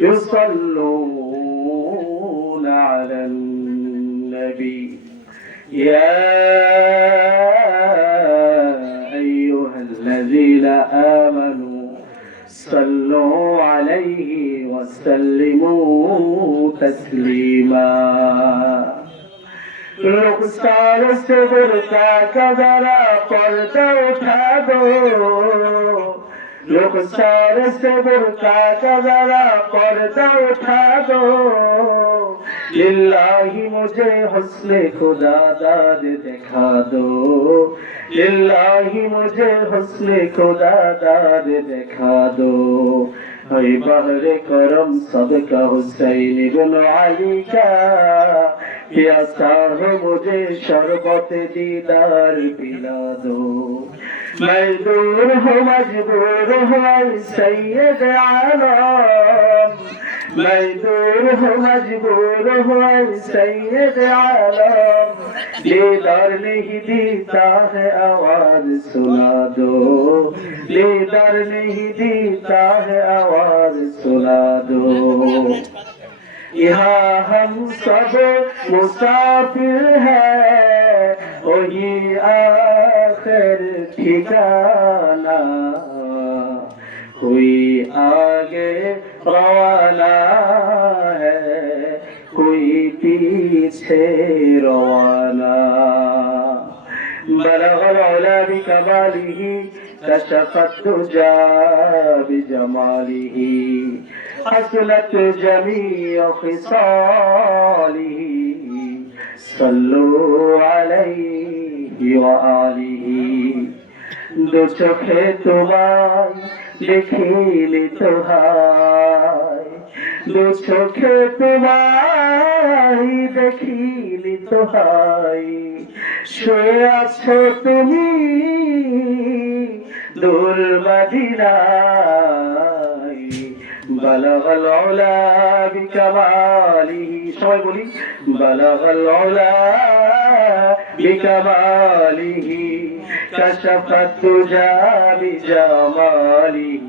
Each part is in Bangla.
يصلون على النبي يا أيها الذين آمنوا صلوا عليه وسلموا تسليما रुखसार से बुर्का का जरा पर्दा उठा दो रुखसार से बुर्का का जरा पर्दा उठा दो लिल्लाही मुझे हुस्ने खुदा दाद दिखा दो लिल्लाही मुझे हुस्ने खुदा दाद दिखा दो है बहरे करम सदका हुसैन इब्न अली का प्यासा हो मुझे शरबत दीदार पिला दो मैं दूर हूँ मजबूर हूँ सैयद आलम मैं दूर हूँ मजबूर हूँ सैयद आलम दीदार नहीं देता है आवाज सुना दो दीदार नहीं देता है आवाज सुना दो यहाँ हम सब मुसाफिर है वही आखिर ठिकाना कोई आगे रवाना है कोई पीछे रवाना बलगल उला बिकमालिही कशफत दुजा बिजमालिही हसनत जमीअ खिसालिही सल्लु अलैहि व आलिही दो चोखे तुम्हार দেখিলি তোহাই দু চোখে তোমায় দেখিলি তোহাই শুয়ে আছো তুমি দূর মদিনায় বালাগাল উলা বিকামালিহি সবাই বলি বালাগাল উলা বিকামালিহি كشفت دجى بجماله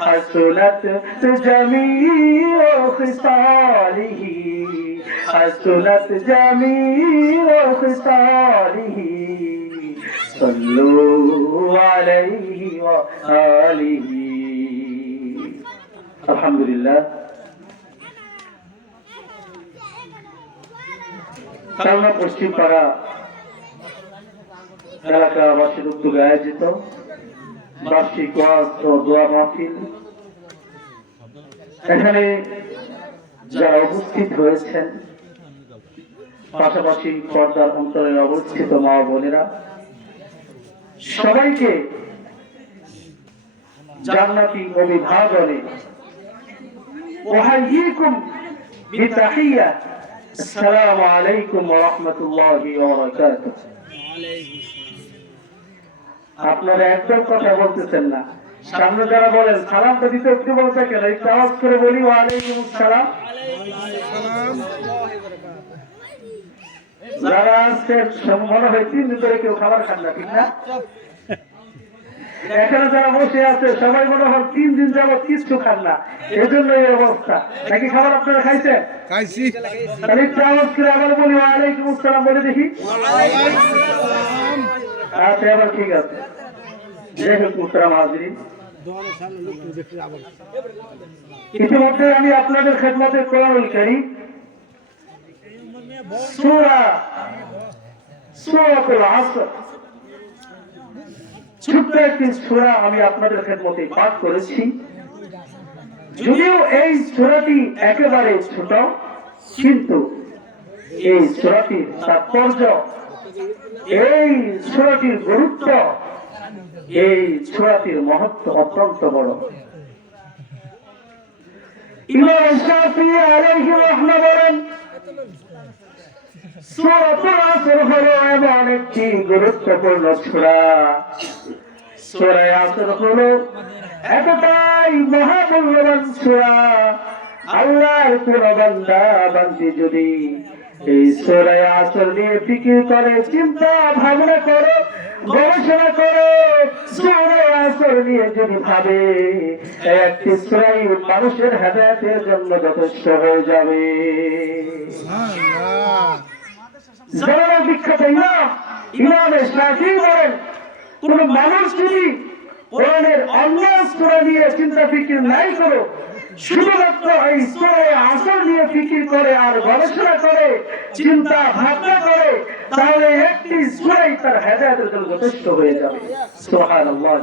حسنت جميع خصاله حسنت جميع خصاله صلوا عليه وآله الحمد لله কালনা পশ্চিম পাড়া এলাকাবাসীর উদ্যোগে আয়োজিত বার্ষিক ওয়াজ ও দোয়া মাহফিল এখানে যারা উপস্থিত হয়েছেন পাশাপাশি পর্দার অন্তরে অবস্থিত মা বোনেরা সবাইকে জান্নাতি অভিভাবনে ওয়াহাইয়িকুম বিতাহিয়্যা আসসালামু আলাইকুম ওয়া রাহমাতুল্লাহি ওয়া বারাকাতুহু আপনারা একদম কথা বলতেছেন না সামনে যারা বলেন সালামটা দিতে একটু বলতে কেন একটু আওয়াজ করে বলি ওয়ালাইকুম আসসালাম যারা আজকের মনে হয় 3 দিন ধরে কেউ খাবার খান না ঠিক না এখানে যারা বসে আছে সবাই মনে হয় 3 দিন যাবত কিছু খান না এজন্য এই অবস্থা নাকি খাবার আপনারা খাইছেন খাইছি তাহলে একটু আওয়াজ করে আবার বলি ওয়ালাইকুম আসসালাম বলে দেখি ওয়ালাইকুম আসসালাম আচ্ছা এবার ঠিক আছে ইতিমধ্যে আমি আপনাদের খেদমতে কোরআনুল কারীম সূরাতুল আসর ছোট্ট একটি সূরা আমি আপনাদের খেদমতে পাঠ করেছি যদিও এই সূরাটি একেবারে ছোট কিন্তু এই সূরাটির তাৎপর্য এই সূরাটির গুরুত্ব এই সূরাটির মহত্ব অত্যন্ত বড় ইমাম শাফিঈ আলাইহি রাহমাহ বলেন সূরাতুল আসর হলো এমন একটি গুরুত্বপূর্ণ সূরা সূরা আসর হলো এতটাই মহামূল্যবান সূরা আল্লাহর কোন বান্দা বান্দি যদি এই সূরা আসর নিয়ে ফিকির করে, চিন্তা ভাবনা করে, গবেষণা করে, সূরা আসর নিয়ে যদি ভাবে, একটি সূরাই মানুষের হেদায়েতের জন্য যথেষ্ট হয়ে যাবে। জানার বিখ্যাত ইমাম শাফিঈ বলেন, কোন মানুষ যদি কোরআনের অন্য সূরা নিয়ে চিন্তা ফিকির নাই করো, শুধুমাত্র এই সূরা আসর নিয়ে ফিকির করে আর গবেষণা করে, চিন্তা ভাবনা করে, তাহলে একটি সূরাই তার হেদায়েতের জন্য যথেষ্ট হয়ে যাবে। সুবহানাল্লাহ।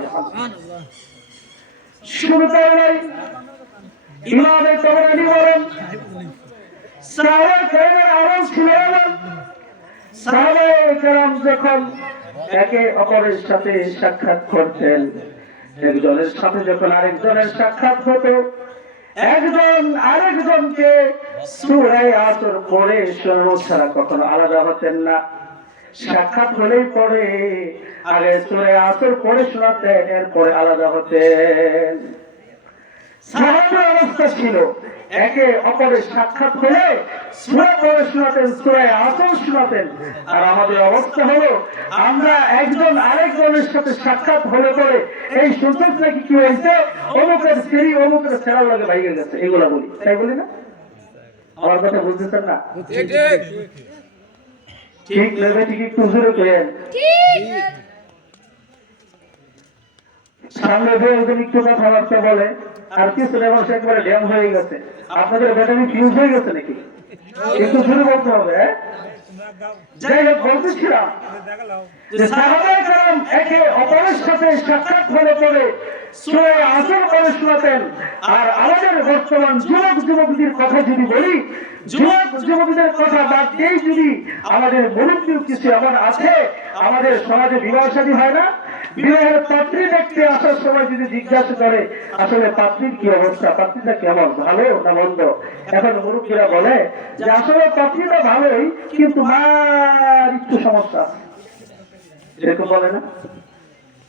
শুধু তাই নয়, ইমাম তাবরানী বলেন, সাহাবায়ে কেরামের আমল ছিল এমন, সাহাবায়ে কেরাম যখন একে অপরের সাথে সাক্ষাৎ করতেন, একজনের সাথে যখন আরেকজনের সাক্ষাৎ হতো, একজন আরেকজনকে সূরা আসর পড়ে শোনানো ছাড়া কখনো আলাদা হতেন না। সাক্ষাৎ হলেই পরে আগে সূরা আসর পড়ে শোনাতেন, এরপরে আলাদা হতেন। সাহাবাদের অবস্থা ছিল, একে অপরের সাক্ষাৎ হলে সূরা পড়ে শোনাতেন, সূরা আসর শোনাতেন। আর আমাদের অবস্থা হলো, আমরা একজন আরেকজনের সাথে সাক্ষাৎ হলে পরে এই শুনতেন নাকি কি হয়েছে, অমুকের স্ত্রী অমুকের ছেড়ার লাগে ভাইগে গেছে, এগুলা বলি, তাই বলি না? আমার কথা বুঝতেছেন না? ঠিক নেবে, ঠিক একটু জোরে করেন। সামনে দিয়ে একজন একটু কথাবার্তা বলে, আর পিছনে মানুষ একবারে ড্যাম হয়ে গেছে। আপনাদের ব্যাটারি ফিউজ হয়ে গেছে নাকি? একটু জোরে বলতে হবে। যাই হোক, বলতেছিলাম যে সাহাবায়ে কেরাম একে অপরের সাথে সাক্ষাৎ হলে পরে সূরা আসর পড়ে শোনাতেন। আর আমাদের বর্তমান যুবক যুবতীদের কথা যদি বলি, যুবক যুবতীদের কথা বাদ দিয়েই যদি আমাদের মুরব্বীর কিছু এমন আছে, আমাদের সমাজে বিবাহ শাদী হয় না, বিবাহের পাত্রী দেখতে আসার সময় যদি জিজ্ঞাসা করে আসলে পাত্রীর কি অবস্থা, পাত্রীটা কেমন, ভালো না মন্দ, এখন মুরব্বীরা বলে যে আসলে পাত্রীটা ভালোই, কিন্তু মার একটু সমস্যা আছে, এরকম বলে না?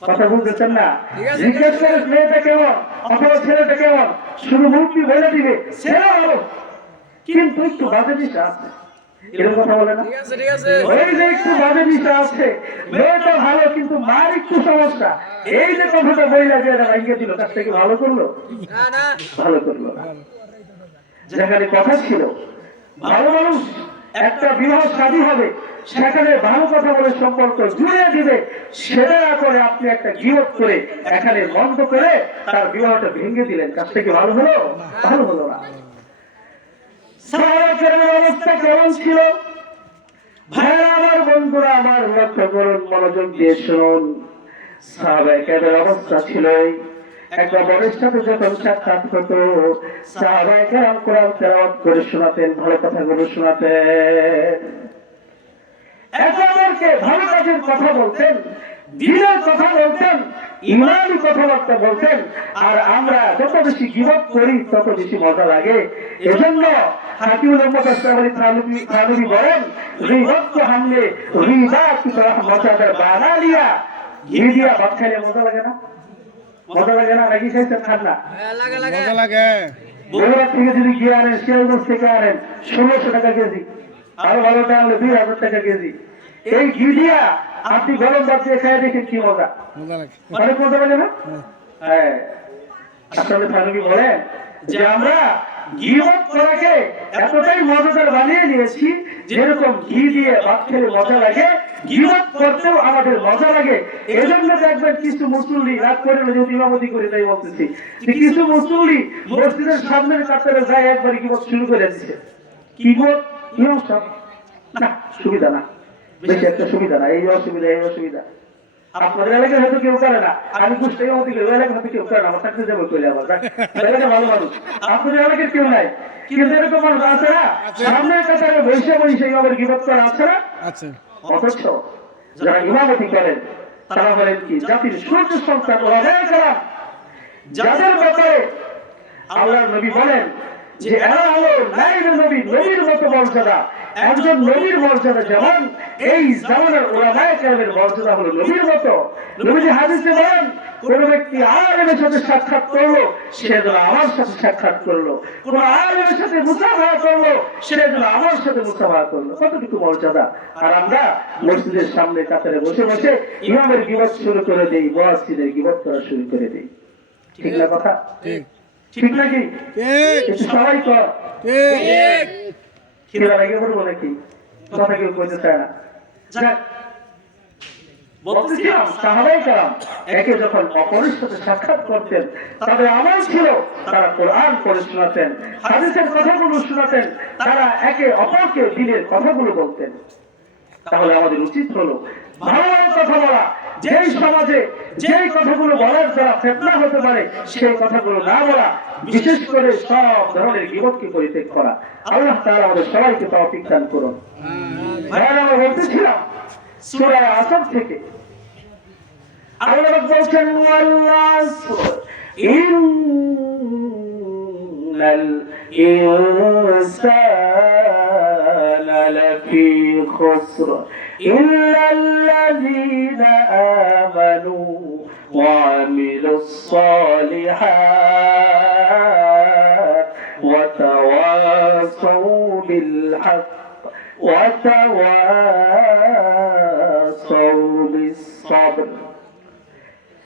কথা বুঝতেছেন না? জিজ্ঞেস করে মেয়েটা কেমন অথবা ছেলেটা কেমন, শুধু মুরব্বী বলে দিবে ছেলে ভালো কিন্তু একটু বাজে দিশা আছে, এরকম কথা বলে না? ওই যে একটু বাজে দিশা আছে, মেয়েটা ভালো কিন্তু মার একটু সমস্যা, এই যে কথাটা বইলা যে ভাইকে দিল, তার থেকে ভালো করলো? ভালো করলো না। যেখানে কথা ছিল ভালো মানুষ একটা বিবাহ শাদী হবে, সেখানে ভালো কথা বলে সম্পর্ক জুড়িয়ে দিবে, সেটা করে আপনি একটা গিবত করে এখানে বন্ধ করে তার বিবাহটা ভেঙে দিলেন, কাজটা কি ভালো হলো? ভালো হলো না। সাহাবায়ে কেরামের অবস্থা কেমন ছিল? ভাইরা আমার, বন্ধুরা আমার, লক্ষ্য করুন, মনোযোগ দিয়ে শুনুন। সাহাবায়ে কেরামের অবস্থা ছিল, একটা বড়ের সাথে যখন সাক্ষাৎ হতো, সাহাবায়ে কেরাম কোরআন তেলাওয়াত করে শোনাতেন, ভালো কথাগুলো শোনাতেন, একে অপরকে ভালো কাজের কথা বলতেন, দ্বীনের কথা বলতেন, ইমানি কথাবার্তা বলতেন। আর আমরা যত বেশি গীবত করি তত বেশি মজা লাগে। এজন্য হাকিমুল উম্মত আসসালামী থানভী বলেন, গীবত কো হামনে গীবত কি তরহ মজাদার বানা লিয়া। ঘি দিয়া ভাত খাইলে মজা লাগে না? মজা লাগে না? নাকি খাইছেন? খান না? মজা লাগে। বগুড়া থেকে যদি ঘি আনেন, শিয়ালগঞ্জ থেকে আনেন ১৬০০ টাকা কেজি, আরো ভালোটা আনলে ২০০০ টাকা কেজি। এই ঘি দিয়া আপনি গরম ভাত দিয়ে খাই দেখেন কি মজা, অনেক মজা লাগে না? হ্যাঁ, আসলে থানভী বলেন যে আমরা গীবত করাকে এতটাই মজাদার বানিয়ে নিয়েছি, যেরকম ঘি দিয়ে ভাত খেলে মজা লাগে, গীবত করতেও আমাদের মজা লাগে। এজন্য দেখবেন কিছু মুসল্লি রাত করে যদি ইমামতি করে, তাই বলতেছি, কিছু মুসল্লি মসজিদের সামনের কাতারে যায় একবার গীবত শুরু করে দিচ্ছে। গীবত ইমাম সাহেব না, সুবিধা না, বেশি একটা সুবিধা না, এই অসুবিধা এই অসুবিধা। আপনাদের এলাকায় হয়তো কেউ করে না, আমি বুঝতে ইমামতি করি, ওই এলাকায় হয়তো কেউ করে না, আমার চাকরি যাবো কইলে আবার এলাকা ভালো মানুষ, আপনাদের এলাকায় কেউ নাই, কিন্তু এরকম মানুষ আছে না, সামনের কাতারে বসে বসে ইমামের গীবত করা আছে না? অথচ যারা ইমামতি করেন তারা বলেন কি, জাতির সূর্য সন্তান ওলামায়ে কেরাম, যাদের ব্যাপারে আল্লাহর নবী বলেন যে এরা হলো নাইবের নবী, নবীর মতো মর্যাদা। একজন নবীর মর্যাদা যেমন, এই জামানার ওলামায়ে কেরামের মর্যাদা হলো নবীর মতো। নবীজি হাদিসে বলেন, কোন ব্যক্তি আলেমের সাথে সাক্ষাৎ করলো সে যেন আমার সাথে সাক্ষাৎ করলো, কোন আলেমের সাথে মুসাফা করলো সে যেন আমার সাথে মুসাফা করলো। কতটুকু মর্যাদা! আর আমরা মসজিদের সামনে কাতারে বসে বসে ইমামের গীবত শুরু করে দেই, মুয়াজ্জিনের গীবত করা শুরু করে দেই। ঠিক না কথা? ঠিক নাকি? সবাই কর খিদা লাগে বলবো নাকি? কথা কেউ কইতে চায় না। বলতেছিলাম সাহাবায়ে কেরাম একে যখন অপরের সাথে সাক্ষাৎ করতেন তাদের আমল ছিল তারা কোরআন পড়ে শোনাতেন, হাদিসের কথাগুলো শোনাতেন, তারা একে অপরকে দিনের কথাগুলো বলতেন। তাহলে আমাদের উচিত হলো ভালো ভালো কথা বলা, যেই সমাজে যেই কথাগুলো বলার দ্বারা ফিতনা হতে পারে সেই কথাগুলো না বলা, বিশেষ করে সব ধরনের গীবতকে পরিত্যাগ করা। আল্লাহ তাআলা আমাদের সবাইকে তৌফিক দান করুন। ভাইরা, আমরা বলতেছিলাম সূরা আসর থেকে আল্লাহ বলছেন ওয়াল আসর ইন্নাল ইনসানা লাফি খুসর ইল্লাল্লাযীনা আমানু ওয়া আমিলুস সালিহাত ওয়া তাওয়াসাউ বিল হক ওয়া তাওয়াসাউ বিস সাবর।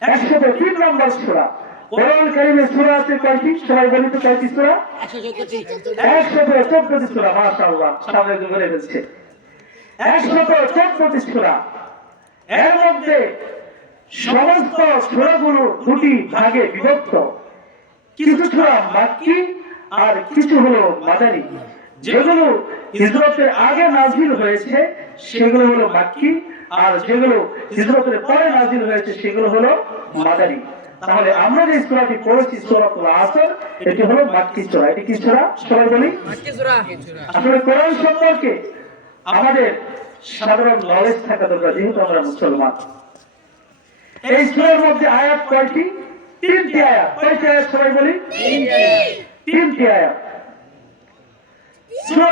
103 নম্বর সূরা। কোরআন কারীমের সূরা আছে কয়টি? সবাই বলি তো কয়টি সূরা? 114টি সূরা। মাশাআল্লাহ, সামনে বলে ফেলছে 114টি সূরা। এর মধ্যে সমস্ত সূরাগুলো দুটি ভাগে বিভক্ত। কিছু সূরা মাক্কি আর কিছু হলো মাদানী। যেগুলো হিজরতের আগে নাযিল হয়েছে সেগুলো হলো মাক্কি, আর যেগুলো হিজরতের পরে নাযিল হয়েছে সেগুলো হলো মাদানী। তাহলে আমরা যে সূরাটি পড়েছি সূরাতুল আসর, এটি হলো মাক্কি সূরা। এটি কি সূরা? সবাই বলি মাক্কি সূরা। আসলে কোরআন সম্পর্কে আমাদের সাধারণ নলেজ থাকা দরকার, যেহেতু আমরা মুসলমান। এই সূরার মধ্যে আয়াত কয়টি? 3টি আয়াত। কয়টি আয়াত সবাই বলি? 3টি আয়াত। সূরা